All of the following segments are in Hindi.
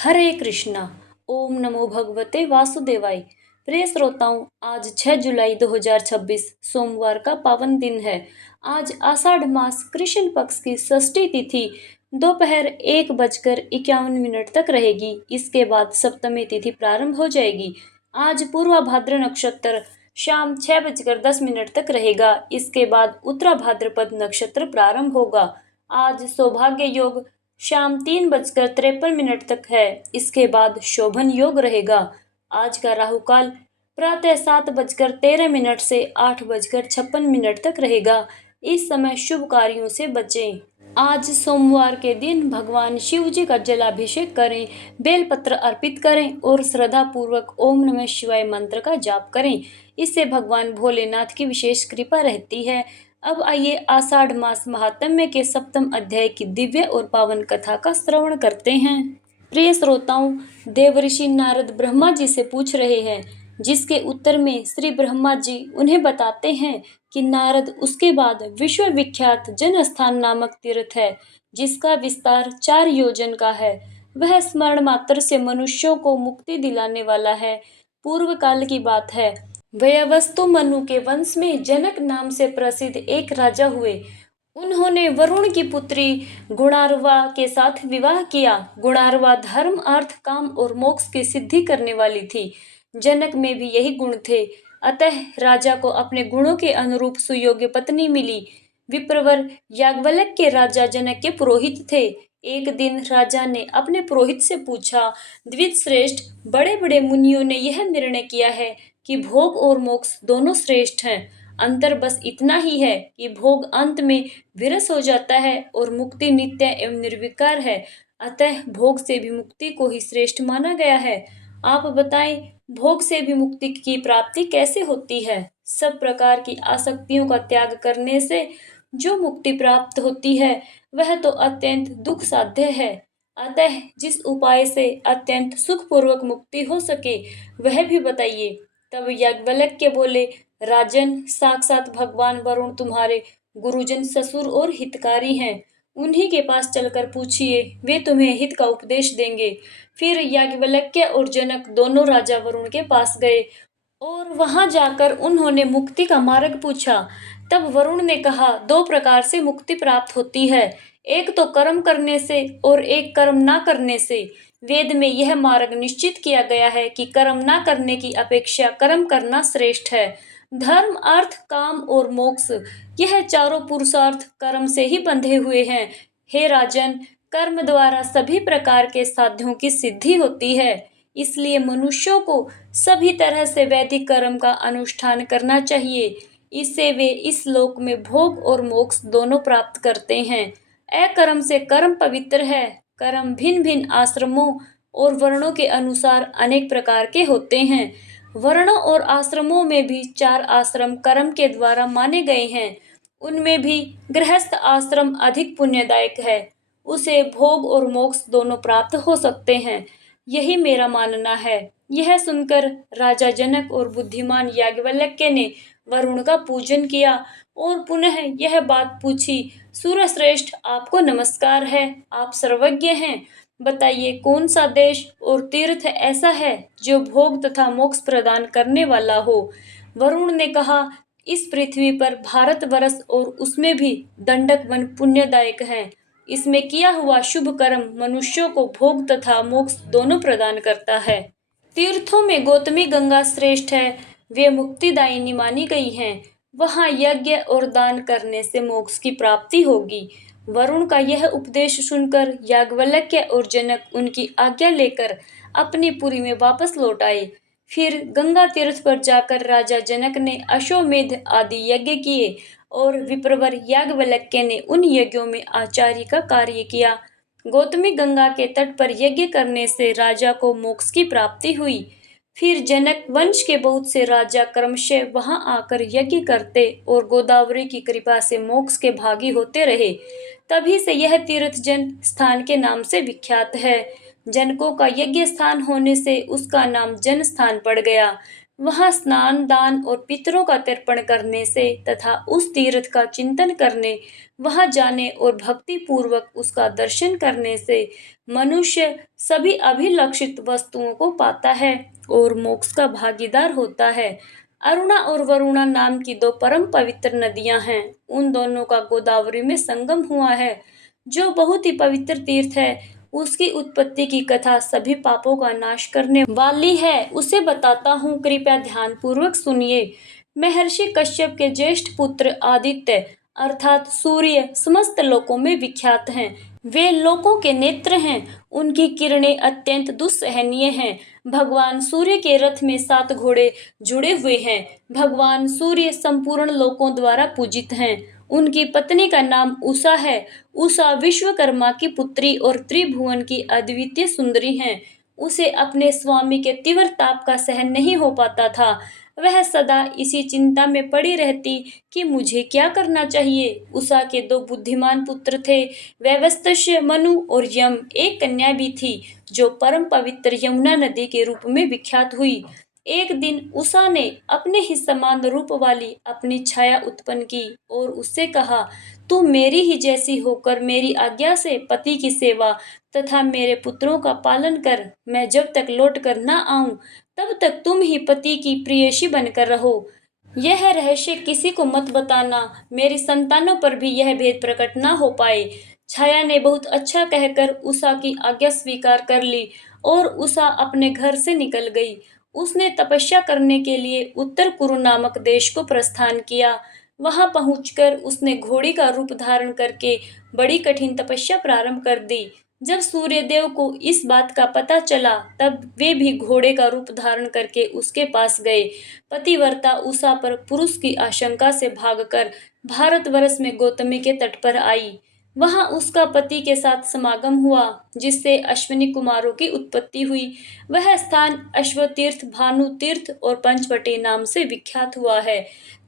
हरे कृष्णा। ओम नमो भगवते वासुदेवाय। प्रिय श्रोताओं, आज 6 जुलाई 2026 सोमवार का पावन दिन है। आज आषाढ़ मास कृष्ण पक्ष की षष्ठी तिथि दोपहर 1:51 तक रहेगी। इसके बाद सप्तमी तिथि प्रारंभ हो जाएगी। आज पूर्वा भाद्र नक्षत्र शाम 6:10 तक रहेगा। इसके बाद उत्तरा भाद्रपद नक्षत्र प्रारंभ होगा। आज सौभाग्य योग शाम 3:53 तक है। इसके बाद शोभन योग रहेगा। आज का राहु काल प्रातः 7:13 से 8:56 तक रहेगा। इस समय शुभ कार्यों से बचें। आज सोमवार के दिन भगवान शिव जी का जलाभिषेक करें, बेलपत्र अर्पित करें और श्रद्धा पूर्वक ओम नमः शिवाय मंत्र का जाप करें। इससे भगवान भोलेनाथ की विशेष कृपा रहती है। अब आइए आषाढ़ मास महात्म्य के सप्तम अध्याय की दिव्य और पावन कथा का श्रवण करते हैं। प्रिय श्रोताओं, देवऋषि नारद ब्रह्मा जी से पूछ रहे हैं, जिसके उत्तर में श्री ब्रह्मा जी उन्हें बताते हैं कि नारद उसके बाद विश्व विख्यात जनस्थान नामक तीर्थ है, जिसका विस्तार 4 योजन का है। वह स्मरण मात्र से मनुष्यों को मुक्ति दिलाने वाला है। पूर्व काल की बात है। वयवस्तु मनु के वंश में जनक नाम से प्रसिद्ध एक राजा हुए। उन्होंने वरुण की पुत्री गुणारवा के साथ विवाह किया। गुणारवा धर्म, अर्थ, काम और मोक्ष की सिद्धि करने वाली थी। जनक में भी यही गुण थे। अतः राजा को अपने गुणों के अनुरूप सुयोग्य पत्नी मिली। विप्रवर याज्ञवल्क्य के राजा जनक के पुरोहित थे। एक दिन राजा ने अपने पुरोहित से पूछा, द्विज श्रेष्ठ, बड़े बड़े मुनियों ने यह निर्णय किया है कि भोग और मोक्ष दोनों श्रेष्ठ हैं। अंतर बस इतना ही है कि भोग अंत में विरस हो जाता है और मुक्ति नित्य एवं निर्विकार है। अतः भोग से भी मुक्ति को ही श्रेष्ठ माना गया है। आप बताएं, भोग से भी मुक्ति की प्राप्ति कैसे होती है? सब प्रकार की आसक्तियों का त्याग करने से जो मुक्ति प्राप्त होती है वह तो अत्यंत दुख साध्य है। अतः जिस उपाय से अत्यंत सुखपूर्वक मुक्ति हो सके वह भी बताइए। तब याज्ञवल्क्य बोले, राजन, साक्षात भगवान वरुण तुम्हारे गुरुजन, ससुर और हितकारी हैं। उन्हीं के पास चलकर पूछिए, वे तुम्हें हित का उपदेश देंगे। फिर याज्ञवल्क्य और जनक दोनों राजा वरुण के पास गए और वहां जाकर उन्होंने मुक्ति का मार्ग पूछा। तब वरुण ने कहा, 2 प्रकार से मुक्ति प्राप्त होती है, एक तो कर्म करने से और एक कर्म ना करने से। वेद में यह मार्ग निश्चित किया गया है कि कर्म ना करने की अपेक्षा कर्म करना श्रेष्ठ है। धर्म, अर्थ, काम और मोक्ष, यह चारों पुरुषार्थ कर्म से ही बंधे हुए हैं। हे राजन, कर्म द्वारा सभी प्रकार के साध्यों की सिद्धि होती है। इसलिए मनुष्यों को सभी तरह से वैदिक कर्म का अनुष्ठान करना चाहिए। इससे वे इस लोक में भोग और मोक्ष दोनों प्राप्त करते हैं। अकर्म से कर्म पवित्र है। कर्म भिन्न भिन्न आश्रमों और वर्णों के अनुसार अनेक प्रकार के होते हैं। वर्णों और आश्रमों में भी 4 आश्रम कर्म के द्वारा माने गए हैं। उनमें भी गृहस्थ आश्रम अधिक पुण्यदायक है। उसे भोग और मोक्ष दोनों प्राप्त हो सकते हैं। यही मेरा मानना है। यह सुनकर राजा जनक और बुद्धिमान याज्ञवल्क्य ने वरुण का पूजन किया और पुनः यह बात पूछी, सूर्यश्रेष्ठ, आपको नमस्कार है। आप सर्वज्ञ हैं। बताइए, कौन सा देश और तीर्थ ऐसा है जो भोग तथा मोक्ष प्रदान करने वाला हो? वरुण ने कहा, इस पृथ्वी पर भारतवर्ष और उसमें भी दंडक वन पुण्यदायक है। इसमें किया हुआ शुभ कर्म मनुष्यों को भोग तथा मोक्ष दोनों प्रदान करता है। तीर्थों में गौतमी गंगा श्रेष्ठ है। वे मुक्तिदायिनी मानी गई हैं। वहाँ यज्ञ और दान करने से मोक्ष की प्राप्ति होगी। वरुण का यह उपदेश सुनकर याज्ञवल्क्य और जनक उनकी आज्ञा लेकर अपनी पुरी में वापस लौट आए। फिर गंगा तीर्थ पर जाकर राजा जनक ने अश्वमेध आदि यज्ञ किए और विप्रवर याज्ञवल्क्य ने उन यज्ञों में आचार्य का कार्य किया। गौतमी गंगा के तट पर यज्ञ करने से राजा को मोक्ष की प्राप्ति हुई। फिर जनक वंश के बहुत से राजा क्रमशः वहां आकर यज्ञ करते और गोदावरी की कृपा से मोक्ष के भागी होते रहे। तभी से यह तीर्थ जन स्थान के नाम से विख्यात है। जनकों का यज्ञ स्थान होने से उसका नाम जन स्थान पड़ गया। वहाँ स्नान, दान और पितरों का तर्पण करने से तथा उस तीर्थ का चिंतन करने, वहाँ जाने और भक्ति पूर्वक उसका दर्शन करने से मनुष्य सभी अभिलक्षित वस्तुओं को पाता है और मोक्ष का भागीदार होता है। अरुणा और वरुणा नाम की दो परम पवित्र नदियां हैं। उन दोनों का गोदावरी में संगम हुआ है, जो बहुत ही पवित्र तीर्थ है। उसकी उत्पत्ति की कथा सभी पापों का नाश करने वाली है। उसे बताता हूँ, कृपया ध्यान पूर्वक सुनिए। महर्षि कश्यप के ज्येष्ठ पुत्र आदित्य अर्थात सूर्य समस्त लोकों में विख्यात हैं। वे लोकों के नेत्र हैं। उनकी किरणें अत्यंत दुस्सहनीय हैं। भगवान सूर्य के रथ में 7 घोड़े जुड़े हुए हैं। भगवान सूर्य संपूर्ण लोकों द्वारा पूजित हैं। उनकी पत्नी का नाम उषा है। उषा विश्वकर्मा की पुत्री और त्रिभुवन की अद्वितीय सुंदरी हैं। उसे अपने स्वामी के तीव्र ताप का सहन नहीं हो पाता था। वह सदा इसी चिंता में पड़ी रहती कि मुझे क्या करना चाहिए। उषा के 2 बुद्धिमान पुत्र थे, वैवस्वत मनु और यम। एक कन्या भी थी, जो परम पवित्र यमुना नदी के रूप में विख्यात हुई। एक दिन उषा ने अपने ही समान रूप वाली अपनी छाया उत्पन्न की और उससे कहा, तू मेरी ही जैसी होकर मेरी आज्ञा से पति की सेवा तथा मेरे पुत्रों का पालन कर। मैं जब तक लौट कर न आऊं तब तक तुम ही पति की प्रेयसी बनकर रहो। यह रहस्य किसी को मत बताना, मेरी संतानों पर भी यह भेद प्रकट न हो पाए। छाया ने बहुत अच्छा कहकर उषा की आज्ञा स्वीकार कर ली और उषा अपने घर से निकल गई। उसने तपस्या करने के लिए उत्तर कुरु नामक देश को प्रस्थान किया। वहां पहुंचकर उसने घोड़ी का रूप धारण करके बड़ी कठिन तपस्या प्रारंभ कर दी। जब सूर्यदेव को इस बात का पता चला, तब वे भी घोड़े का रूप धारण करके उसके पास गए। पतिव्रता उषा पर पुरुष की आशंका से भागकर भारतवर्ष में गौतमी के तट पर आई। वहां उसका पति के साथ समागम हुआ, जिससे अश्विनी कुमारों की उत्पत्ति हुई। वह स्थान अश्वतीर्थ, भानु तीर्थ और पंचवटी नाम से विख्यात हुआ है।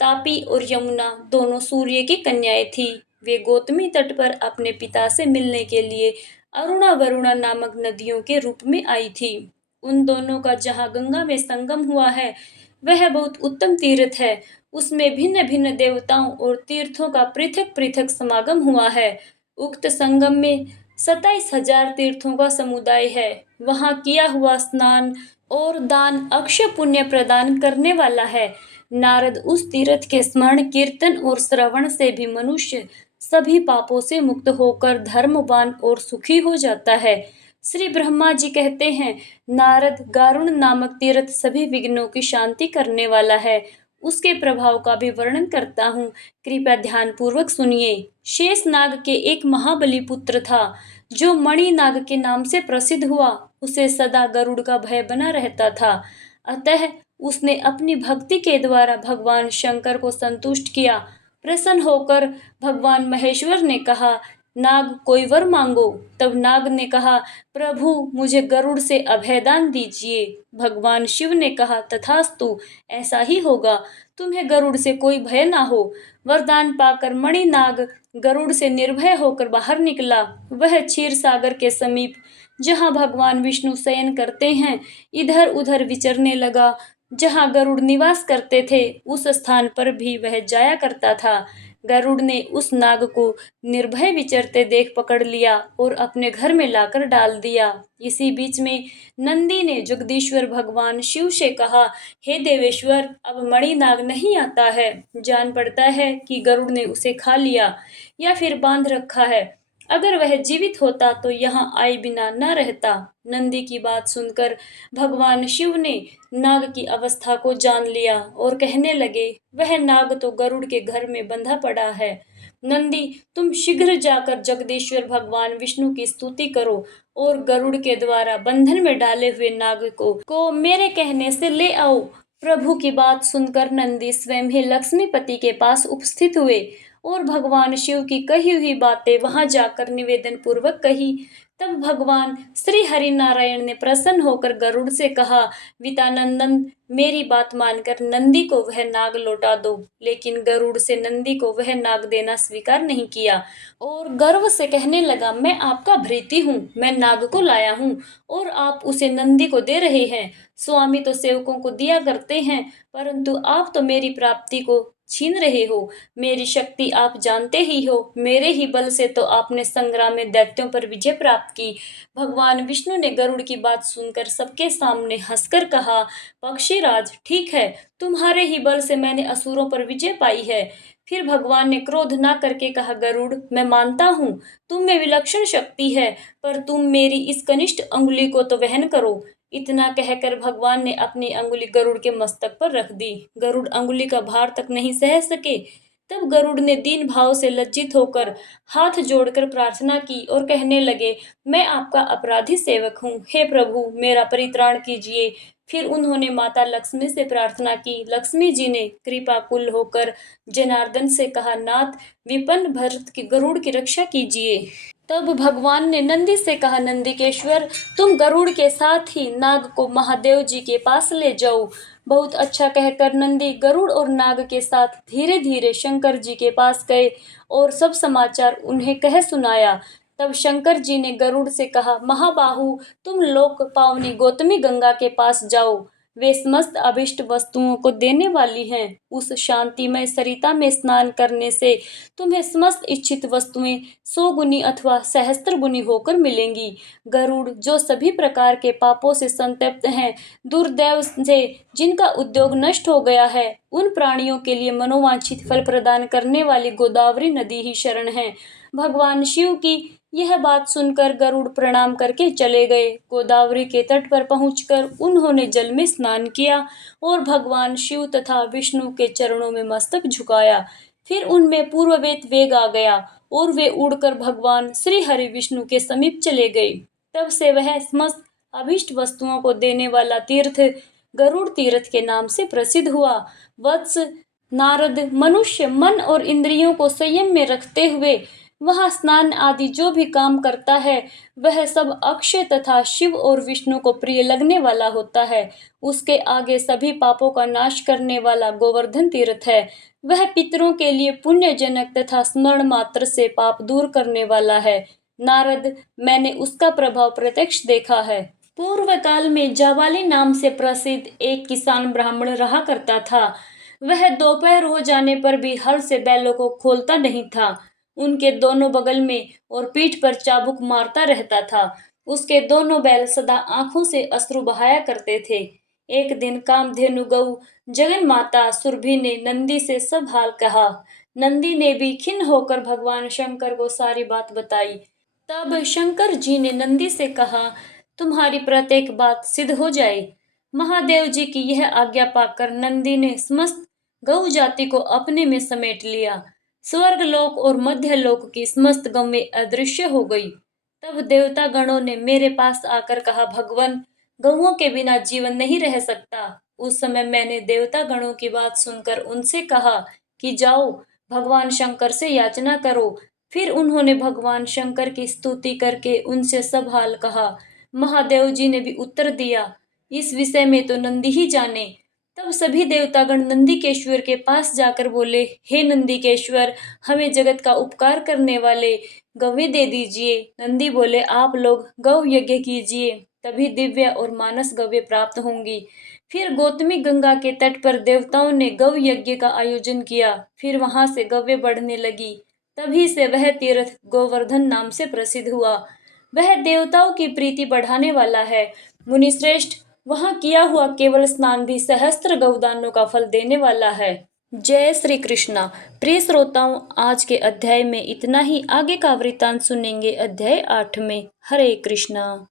तापी और यमुना दोनों सूर्य की कन्याएं थी। वे गौतमी तट पर अपने पिता से मिलने के लिए अरुणा वरुणा नामक नदियों के रूप में आई थी। उन दोनों का जहाँ गंगा में संगम हुआ है, वह बहुत उत्तम तीर्थ है। उसमें भिन्न भिन्न देवताओं और तीर्थों का पृथक पृथक समागम हुआ है। उक्त संगम में 27,000 तीर्थों का समुदाय है। वहाँ किया हुआ स्नान और दान अक्षय पुण्य प्रदान करने वाला है। नारद उस तीर्थ के स्मरण, कीर्तन और श्रवण से भी मनुष्य सभी पापों से मुक्त होकर धर्मवान और सुखी हो जाता है। श्री ब्रह्मा जी कहते हैं, नारद गारुण नामक तीर्थ सभी विघ्नों की शांति करने वाला है। उसके प्रभाव का भी वर्णन करता हूँ, कृपया ध्यान पूर्वक सुनिए। शेष नाग के एक महाबली पुत्र था, जो मणि नाग के नाम से प्रसिद्ध हुआ। उसे सदा गरुड़ का भय बना रहता था। अतः उसने अपनी भक्ति के द्वारा भगवान शंकर को संतुष्ट किया। प्रसन्न होकर भगवान महेश्वर ने कहा, नाग कोई वर मांगो। तब नाग ने कहा, प्रभु मुझे गरुड़ से अभयदान दीजिए। भगवान शिव ने कहा, तथास्तु, ऐसा ही होगा। तुम्हें गरुड़ से कोई भय ना हो। वरदान पाकर मणि नाग गरुड़ से निर्भय होकर बाहर निकला। वह क्षीर सागर के समीप, जहाँ भगवान विष्णु शयन करते हैं, इधर उधर विचरने लगा। जहाँ गरुड़ निवास करते थे, उस स्थान पर भी वह जाया करता था। गरुड़ ने उस नाग को निर्भय विचरते देख पकड़ लिया और अपने घर में लाकर डाल दिया। इसी बीच में नंदी ने जगदीश्वर भगवान शिव से कहा, हे देवेश्वर, अब मणि नाग नहीं आता है। जान पड़ता है कि गरुड़ ने उसे खा लिया या फिर बांध रखा है। अगर वह जीवित होता तो यहाँ आए बिना न रहता। नंदी की बात सुनकर भगवान शिव ने नाग की अवस्था को जान लिया और कहने लगे, वह नाग तो गरुड़ के घर में बंधा पड़ा है। नंदी, तुम शीघ्र जाकर जगदीश्वर भगवान विष्णु की स्तुति करो और गरुड़ के द्वारा बंधन में डाले हुए नाग को मेरे कहने से ले आओ। प्रभु की बात सुनकर नंदी स्वयं ही लक्ष्मीपति के पास उपस्थित हुए और भगवान शिव की कही हुई बातें वहां जाकर निवेदन पूर्वक कही। तब भगवान श्री हरि नारायण ने प्रसन्न होकर गरुड़ से कहा, वितानंदन, मेरी बात मानकर नंदी को वह नाग लौटा दो। लेकिन गरुड़ से नंदी को वह नाग देना स्वीकार नहीं किया और गर्व से कहने लगा, मैं आपका भृत्य हूँ, मैं नाग को लाया हूँ और आप उसे नंदी को दे रहे हैं। स्वामी तो सेवकों को दिया करते हैं, परंतु आप तो मेरी प्राप्ति को छीन रहे हो। मेरी शक्ति आप जानते ही हो, मेरे ही बल से तो आपने संग्राम में दैत्यों पर विजय प्राप्त की। भगवान विष्णु ने गरुड़ की बात सुनकर सबके सामने हंसकर कहा, पक्षीराज, ठीक है, तुम्हारे ही बल से मैंने असुरों पर विजय पाई है। फिर भगवान ने क्रोध न करके कहा, गरुड़, मैं मानता हूँ तुम में विलक्षण शक्ति है, पर तुम मेरी इस कनिष्ठ अंगुली को तो वहन करो। इतना कहकर भगवान ने अपनी अंगुली गरुड़ के मस्तक पर रख दी। गरुड़ अंगुली का भार तक नहीं सह सके। तब गरुड़ ने दीन भाव से लज्जित होकर हाथ जोड़कर प्रार्थना की और कहने लगे, मैं आपका अपराधी सेवक हूँ, हे प्रभु, मेरा परित्राण कीजिए। फिर उन्होंने माता लक्ष्मी से प्रार्थना की। लक्ष्मी जी ने कृपाकुल होकर जनार्दन से कहा, नाथ, विपन्न भरत की गरुड़ की रक्षा कीजिए। तब भगवान ने नंदी से कहा, नंदिकेश्वर, तुम गरुड़ के साथ ही नाग को महादेव जी के पास ले जाओ। बहुत अच्छा कहकर नंदी गरुड़ और नाग के साथ धीरे धीरे शंकर जी के पास गए और सब समाचार उन्हें कह सुनाया। तब शंकर जी ने गरुड़ से कहा, महाबाहु, तुम लोक पावनी गौतमी गंगा के पास जाओ। वे समस्त अभिष्ट वस्तुओं को देने वाली हैं। उस शांतिमय सरिता में स्नान करने से तुम्हें समस्त इच्छित वस्तुएं 100 गुनी अथवा सहस्त्र गुनी होकर मिलेंगी। गरुड़, जो सभी प्रकार के पापों से संतप्त हैं, दुर्दैव से जिनका उद्योग नष्ट हो गया है, उन प्राणियों के लिए मनोवांछित फल प्रदान करने वाली गोदावरी नदी ही शरण है। भगवान शिव की यह बात सुनकर गरुड़ प्रणाम करके चले गए। गोदावरी के तट पर पहुंचकर उन्होंने जल में स्नान किया और भगवान शिव तथा विष्णु के चरणों में मस्तक झुकाया। फिर उनमें पूर्ववत वेग आ गया और वे उड़कर भगवान श्री हरि विष्णु के समीप चले गए। तब से वह समस्त अभिष्ट वस्तुओं को देने वाला तीर्थ गरुड़ तीर्थ के नाम से प्रसिद्ध हुआ। वत्स, नारद, मनुष्य मन और इंद्रियों को संयम में रखते हुए वहां स्नान आदि जो भी काम करता है, वह सब अक्षय तथा शिव और विष्णु को प्रिय लगने वाला होता है। उसके आगे सभी पापों का नाश करने वाला गोवर्धन तीर्थ है। वह पितरों के लिए पुण्यजनक तथा स्मरण मात्र से पाप दूर करने वाला है। नारद, मैंने उसका प्रभाव प्रत्यक्ष देखा है। पूर्व काल में जावाली नाम से प्रसिद्ध एक किसान ब्राह्मण रहा करता था। वह दोपहर हो जाने पर भी हल से बैलों को खोलता नहीं था। उनके दोनों बगल में और पीठ पर चाबुक मारता रहता था। उसके दोनों बैल सदा आंखों से अश्रु बहाया करते थे। एक दिन कामधेनु गौ जगन माता सुरभि ने नंदी से सब हाल कहा। नंदी ने भी खिन्न होकर भगवान शंकर को सारी बात बताई। तब शंकर जी ने नंदी से कहा, तुम्हारी प्रत्येक बात सिद्ध हो जाए। महादेव जी की यह आज्ञा पाकर नंदी ने समस्त गौ जाति को अपने में समेट लिया। स्वर्ग लोक और मध्य लोक की समस्त गौएं अदृश्य हो गई। तब देवता गणों ने मेरे पास आकर कहा, भगवान, गौओं के बिना जीवन नहीं रह सकता। उस समय मैंने देवता गणों की बात सुनकर उनसे कहा कि जाओ, भगवान शंकर से याचना करो। फिर उन्होंने भगवान शंकर की स्तुति करके उनसे सब हाल कहा। महादेव जी ने भी उत्तर दिया, इस विषय में तो नंदी ही जाने। तब सभी देवतागण नंदीकेश्वर के पास जाकर बोले, हे नंदीकेश्वर, हमें जगत का उपकार करने वाले गौवें दे दीजिए। नंदी बोले, आप लोग गौ यज्ञ कीजिए, तभी दिव्य और मानस गौवें प्राप्त होंगी। फिर गौतमी गंगा के तट पर देवताओं ने गौ यज्ञ का आयोजन किया। फिर वहां से गौवें बढ़ने लगी। तभी से वह तीर्थ गोवर्धन नाम से प्रसिद्ध हुआ। वह देवताओं की प्रीति बढ़ाने वाला है। मुनिश्रेष्ठ, वहां किया हुआ केवल स्नान भी सहस्त्र गौदानों का फल देने वाला है। जय श्री कृष्णा। प्रिय श्रोताओं, आज के अध्याय में इतना ही। आगे का वृतांत सुनेंगे अध्याय 8 में। हरे कृष्णा।